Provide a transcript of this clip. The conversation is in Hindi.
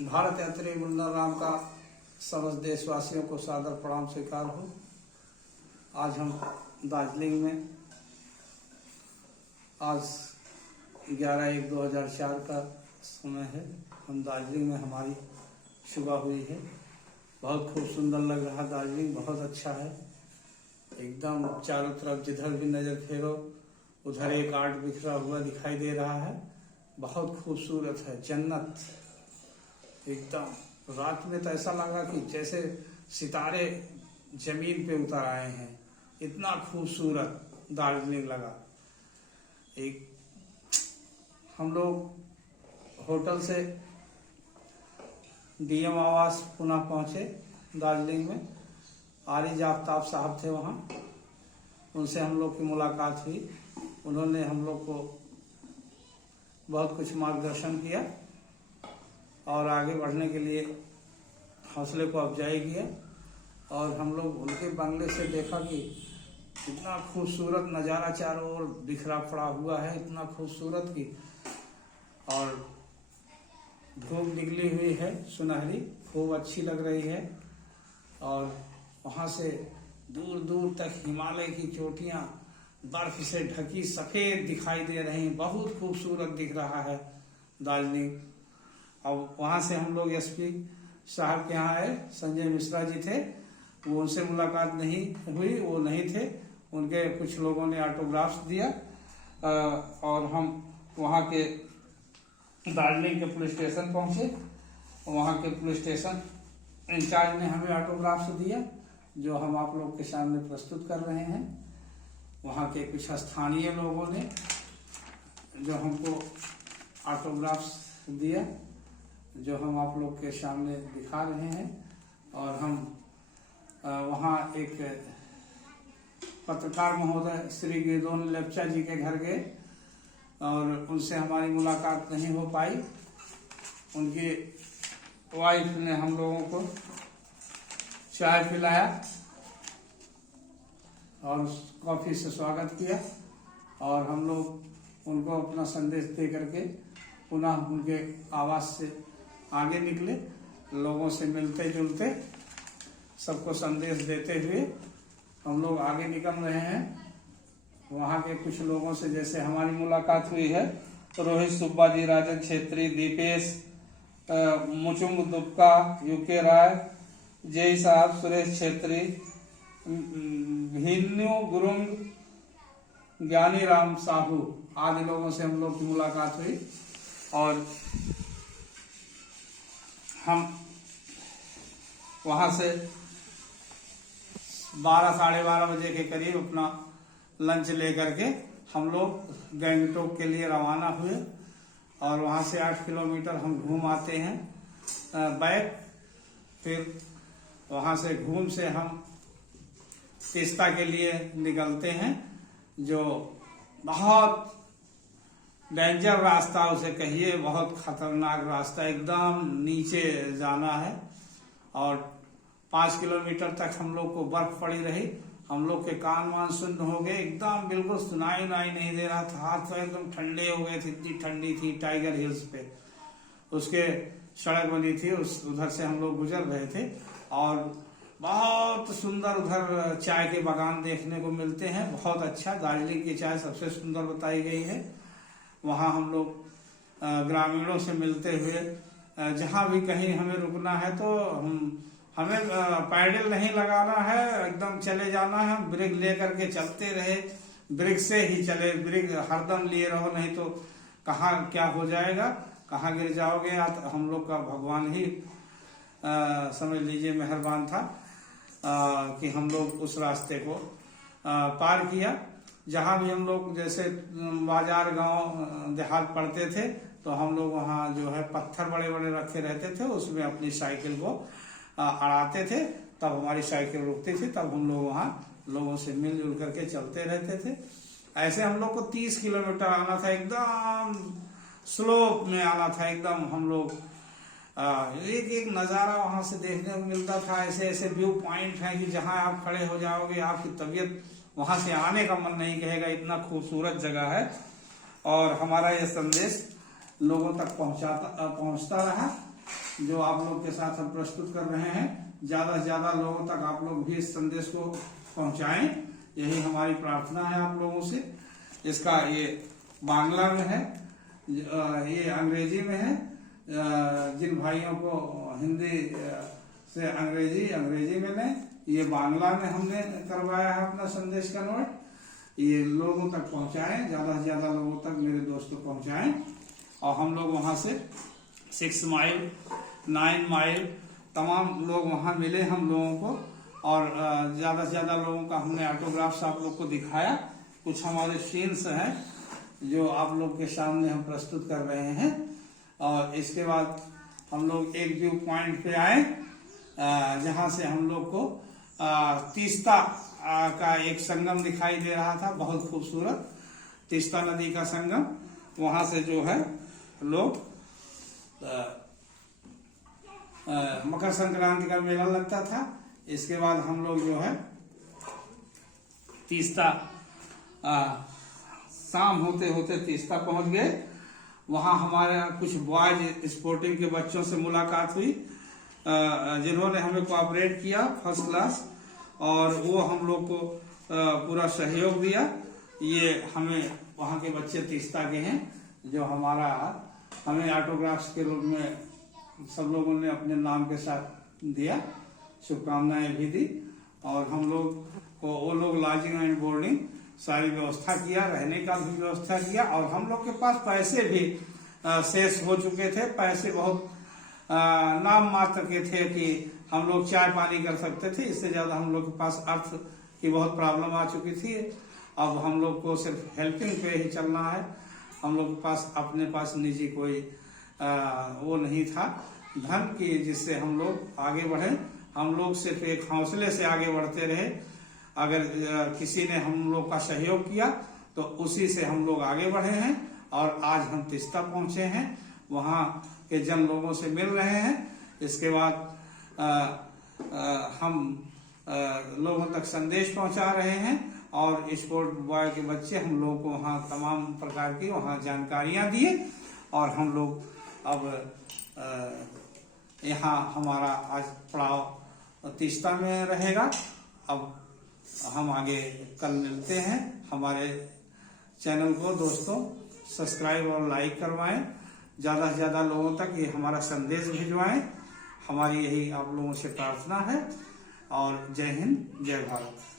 भारत यात्री मुन्ना राम का समस्त देशवासियों को सादर प्रणाम स्वीकार हो। आज हम दार्जिलिंग में आज 11/1/2004 का समय है। हम दार्जिलिंग में हमारी सुबह हुई है। बहुत खूब सुंदर लग रहा दार्जिलिंग, बहुत अच्छा है। एकदम चारों तरफ जिधर भी नज़र फेरो उधर एक आर्ट बिखरा हुआ दिखाई दे रहा है। बहुत खूबसूरत है, जन्नत एकदम। रात में तो ऐसा लगा कि जैसे सितारे जमीन पे उतर आए हैं, इतना खूबसूरत दार्जिलिंग लगा। एक हम लोग होटल से डीएम आवास पुनः पहुंचे दार्जिलिंग में। आरिज आफ्ताब साहब थे वहाँ, उनसे हम लोग की मुलाकात हुई। उन्होंने हम लोग को बहुत कुछ मार्गदर्शन किया और आगे बढ़ने के लिए हौसले को अफजाई किया। और हम लोग उनके बंगले से देखा कि इतना खूबसूरत नज़ारा चारों ओर बिखरा पड़ा हुआ है, इतना खूबसूरत कि और धूप निकली हुई है सुनहरी, खूब अच्छी लग रही है। और वहाँ से दूर दूर तक हिमालय की चोटियाँ बर्फ से ढकी सफ़ेद दिखाई दे रही हैं। बहुत खूबसूरत दिख रहा है दार्जिलिंग। अब वहाँ से हम लोग एसपी साहब के यहाँ आए, संजय मिश्रा जी थे। वो उनसे मुलाकात नहीं हुई, वो नहीं थे। उनके कुछ लोगों ने ऑटोग्राफ्स दिया और हम वहाँ के दार्जिलिंग के पुलिस स्टेशन पहुँचे। वहाँ के पुलिस स्टेशन इंचार्ज ने हमें ऑटोग्राफ्स दिया, जो हम आप लोग के सामने प्रस्तुत कर रहे हैं। वहाँ के कुछ स्थानीय लोगों ने जो हमको ऑटोग्राफ्स दिया, जो हम आप लोग के सामने दिखा रहे हैं। और हम वहाँ एक पत्रकार महोदय श्री गिरदोन लेप्चा जी के घर गए और उनसे हमारी मुलाकात नहीं हो पाई। उनकी वाइफ ने हम लोगों को चाय पिलाया और कॉफ़ी से स्वागत किया। और हम लोग उनको अपना संदेश दे करके पुनः उनके आवास से आगे निकले। लोगों से मिलते जुलते सबको संदेश देते हुए हम लोग आगे निकल रहे हैं। वहाँ के कुछ लोगों से जैसे हमारी मुलाकात हुई है, रोहित सुब्बा जी, राजन छेत्री, दीपेश मुचुंग दुबका, यूके राय, जय साहब, सुरेश छेत्री, भिन्नू गुरुंग, ज्ञानी राम साहू आदि लोगों से हम लोग की मुलाकात हुई। और हम वहाँ से 12 साढ़े 12 बजे के करीब अपना लंच लेकर के हम लोग गैंगटोक के लिए रवाना हुए। और वहाँ से 8 किलोमीटर हम घूम आते हैं बैक। फिर वहाँ से घूम से हम तीस्ता के लिए निकलते हैं, जो बहुत डेंजर रास्ता उसे कहिए, बहुत खतरनाक रास्ता, एकदम नीचे जाना है। और 5 किलोमीटर तक हम लोग को बर्फ पड़ी रही। हम लोग के कान वान सुन्न हो गए, एकदम बिल्कुल सुनाई नहीं दे रहा था। हाथ तो एकदम ठंडे हो गए थे, इतनी ठंडी थी। टाइगर हिल्स पे उसके सड़क बनी थी, उधर से हम लोग गुजर रहे थे। और बहुत सुंदर उधर चाय के बागान देखने को मिलते हैं, बहुत अच्छा। दार्जिलिंग की चाय सबसे सुंदर बताई गई है। वहाँ हम लोग ग्रामीणों से मिलते हुए जहाँ भी कहीं हमें रुकना है तो हमें पैडल नहीं लगाना है, एकदम चले जाना है। ब्रेक ले करके चलते रहे, ब्रेक से ही चले, ब्रेक हरदम लिए रहो, नहीं तो कहाँ क्या हो जाएगा, कहाँ गिर जाओगे। हम लोग का भगवान ही समझ लीजिए मेहरबान था कि हम लोग उस रास्ते को पार किया। जहाँ भी हम लोग जैसे बाजार गांव देहात पड़ते थे तो हम लोग वहाँ जो है पत्थर बड़े बड़े रखे रहते थे, उसमें अपनी साइकिल को अड़ाते थे। तब हमारी साइकिल रुकती थी, तब हम लोग वहाँ लोगों से मिलजुल करके चलते रहते थे। ऐसे हम लोग को 30 किलोमीटर आना था, एकदम स्लोप में आना था एकदम। हम लोग एक एक नज़ारा वहाँ से देखने को मिलता था। ऐसे ऐसे व्यू पॉइंट हैं कि जहाँ आप खड़े हो जाओगे, आपकी तबीयत वहाँ से आने का मन नहीं कहेगा, इतना खूबसूरत जगह है। और हमारा ये संदेश लोगों तक पहुँचता रहा जो आप लोग के साथ हम प्रस्तुत कर रहे हैं, ज्यादा से ज्यादा लोगों तक आप लोग भी इस संदेश को पहुंचाएं, यही हमारी प्रार्थना है आप लोगों से। इसका ये बांग्ला में है, ये अंग्रेजी में है। जिन भाइयों को हिंदी से अंग्रेजी में नहीं, ये बांग्ला में हमने करवाया है अपना संदेश कन्वर्ट। ये लोगों तक पहुंचाएं, ज्यादा से ज्यादा लोगों तक मेरे दोस्तों पहुंचाएं। और हम लोग वहां से 6 माइल 9 माइल तमाम लोग वहां मिले हम लोगों को, और ज्यादा से ज्यादा लोगों का हमने ऑटोग्राफ्स आप लोग को दिखाया। कुछ हमारे सीन्स हैं जो आप लोग के सामने हम प्रस्तुत कर रहे हैं। और इसके बाद हम लोग एक व्यू पॉइंट पे आए, जहां से हम लोग को तीस्ता का एक संगम दिखाई दे रहा था, बहुत खूबसूरत तीस्ता नदी का संगम। वहां से जो है लोग मकर संक्रांति का मेला लगता था। इसके बाद हम लोग जो है तीस्ता शाम होते होते तीस्ता पहुंच गए। वहां हमारे कुछ बॉयज स्पोर्टिंग के बच्चों से मुलाकात हुई, जिन्होंने हमें कोऑपरेट किया फर्स्ट क्लास, और वो हम लोग को पूरा सहयोग दिया। ये हमें वहां के बच्चे तीस्ता के हैं, जो हमें ऑटोग्राफ्स के रूप में सब लोगों ने अपने नाम के साथ दिया, शुभकामनाएं भी दी। और हम लोग को वो लोग लॉजिंग एंड बोर्डिंग सारी व्यवस्था किया, रहने का भी व्यवस्था किया। और हम लोग के पास पैसे भी शेष हो चुके थे, पैसे बहुत नाम मात्र के थे कि हम लोग चाय पानी कर सकते थे। इससे ज्यादा हम लोग के पास अर्थ की बहुत प्रॉब्लम आ चुकी थी। अब हम लोग को सिर्फ हेल्पिंग पे ही चलना है। हम लोग के पास अपने पास निजी कोई वो नहीं था धन की, जिससे हम लोग आगे बढ़े। हम लोग सिर्फ एक हौसले से आगे बढ़ते रहे। अगर किसी ने हम लोग का सहयोग किया तो उसी से हम लोग आगे बढ़े हैं, और आज हम तीस्ता पहुंचे हैं, वहां के जन लोगों से मिल रहे हैं। इसके बाद हम लोगों तक संदेश पहुंचा रहे हैं, और स्पोर्ट बॉय के बच्चे हम लोग को वहाँ तमाम प्रकार की वहाँ जानकारियां दिए। और हम लोग अब यहाँ हमारा आज पड़ाव तीस्ता में रहेगा। अब हम आगे कल मिलते हैं। हमारे चैनल को दोस्तों सब्सक्राइब और लाइक करवाएं, ज्यादा से ज्यादा लोगों तक ये हमारा संदेश भिजवाएं। हमारी यही आप लोगों से प्रार्थना है। और जय हिंद, जय भारत।